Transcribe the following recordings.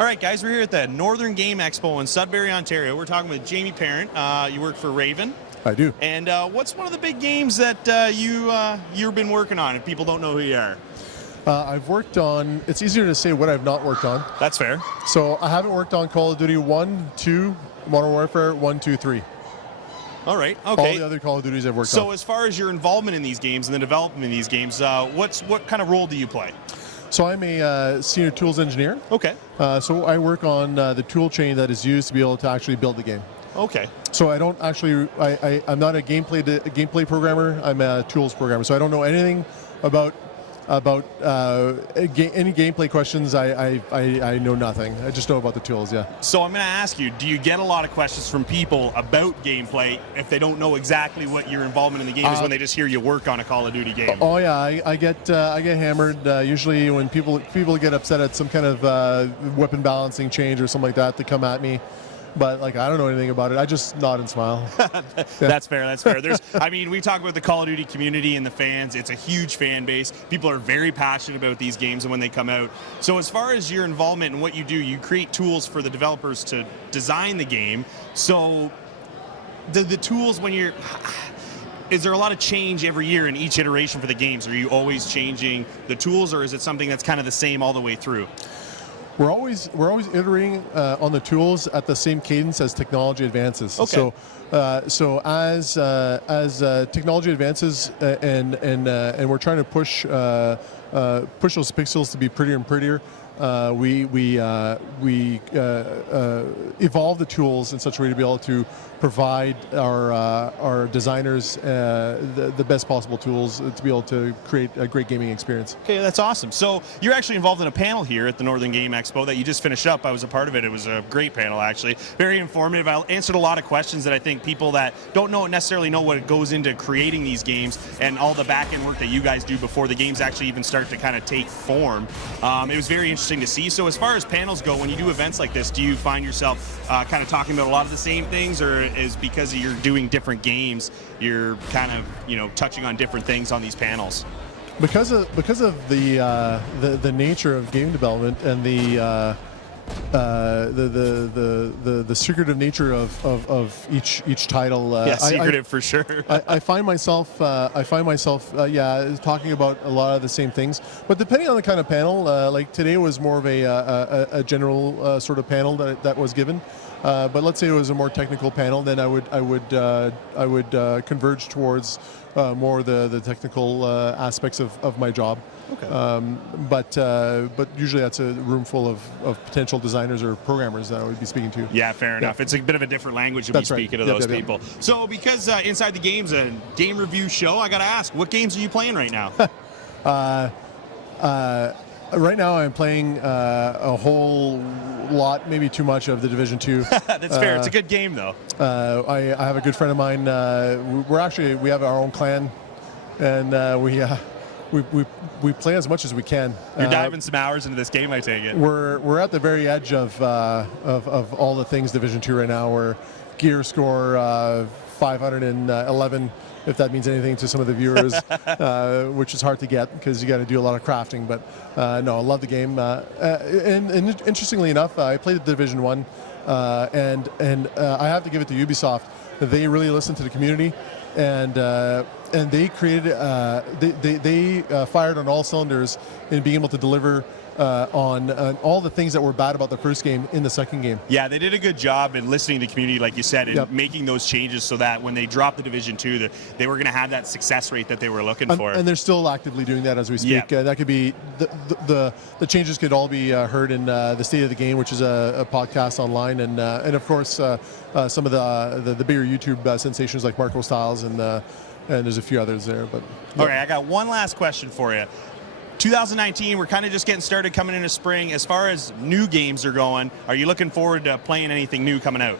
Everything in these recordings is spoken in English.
All right, guys, we're here at the Northern Game Expo in Sudbury, Ontario. We're talking with Jamie Parent. You work for Raven. I do. And what's one of the big games that you've been working on if people don't know who you are? I've worked on, it's easier to say what I've not worked on. That's fair. So I haven't worked on Call of Duty 1, 2, Modern Warfare 1, 2, 3. All right, okay. All the other Call of Duties I've worked on. So as far as your involvement in these games and the development in these games, what kind of role do you play? So I'm a senior tools engineer. Okay. So I work on the tool chain that is used to be able to actually build the game. Okay. So I don't actually, I'm not a gameplay programmer, I'm a tools programmer. So I don't know anything about any gameplay questions. I know nothing. I just know about the tools, yeah. So I'm going to ask you, do you get a lot of questions from people about gameplay if they don't know exactly what your involvement in the game is when they just hear you work on a Call of Duty game? Oh yeah, I get hammered usually when people get upset at some kind of weapon balancing change or something like that. They come at me. But like I don't know anything about it. I just nod and smile. That's fair. That's fair. I mean, we talk about the Call of Duty community and the fans. It's a huge fan base. People are very passionate about these games and when they come out. So as far as your involvement and what you do, you create tools for the developers to design the game. So the tools when you're is there a lot of change every year in each iteration for the games? Are you always changing the tools, or is it something that's kind of the same all the way through? We're always iterating on the tools at the same cadence as technology advances. Okay. So as technology advances and we're trying to push those pixels to be prettier and prettier, we evolve the tools in such a way to be able to provide our designers the best possible tools to be able to create a great gaming experience. Okay, that's awesome. So you're actually involved in a panel here at the Northern Game Expo that you just finished up. I was a part of it. It was a great panel, actually. Very informative. I answered a lot of questions that I think people that don't necessarily know what goes into creating these games and all the back-end work that you guys do before the games actually even start to kind of take form. It was very interesting to see. So as far as panels go, when you do events like this, do you find yourself kind of talking about a lot of the same things, or is because you're doing different games, you're kind of touching on different things on these panels? Because of the nature of game development and the secretive nature of each title. Yeah, secretive for sure. I find myself talking about a lot of the same things. But depending on the kind of panel, like today was more of a general sort of panel that was given. But let's say it was a more technical panel, then I would converge towards more the technical aspects of my job. Okay. But usually that's a room full of potential designers or programmers that I would be speaking to. Yeah, fair enough. It's a bit of a different language to be speaking to those people. So because Inside the Game's a game review show, I got to ask, what games are you playing right now? Right now I'm playing a whole lot, maybe too much, of the Division 2. That's fair. It's a good game, though. I have a good friend of mine. We have our own clan, and we play as much as we can. You're diving some hours into this game, I take it. We're at the very edge of all the things Division 2 right now. We're gear score 511. If that means anything to some of the viewers, which is hard to get because you got to do a lot of crafting. But no, I love the game. And interestingly enough, I played the Division 1, and I have to give it to Ubisoft. They really listened to the community, and they created, they fired on all cylinders in being able to deliver on all the things that were bad about the first game in the second game. Yeah, they did a good job in listening to the community, like you said, and making those changes so that when they dropped the Division 2, they were going to have that success rate that they were looking for. And they're still actively doing that as we speak. That could be the changes could all be heard in the State of the Game, which is a podcast online, and of course some of the bigger YouTube sensations like Marco Styles and there's a few others there. But all right, I got one last question for you. 2019, we're kind of just getting started coming into spring. As far as new games are going, are you looking forward to playing anything new coming out?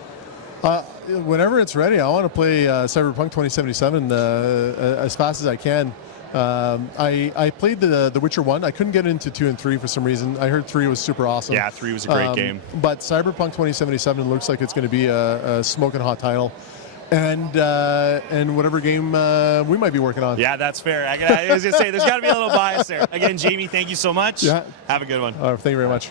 Whenever it's ready, I want to play Cyberpunk 2077 as fast as I can. I played the Witcher 1. I couldn't get into 2 and 3 for some reason. I heard 3 was super awesome. Yeah, 3 was a great game. But Cyberpunk 2077 looks like it's going to be a smoking hot title. And whatever game we might be working on. Yeah, that's fair. I was going to say, there's got to be a little bias there. Again, Jamie, thank you so much. Yeah. Have a good one. Thank you very much.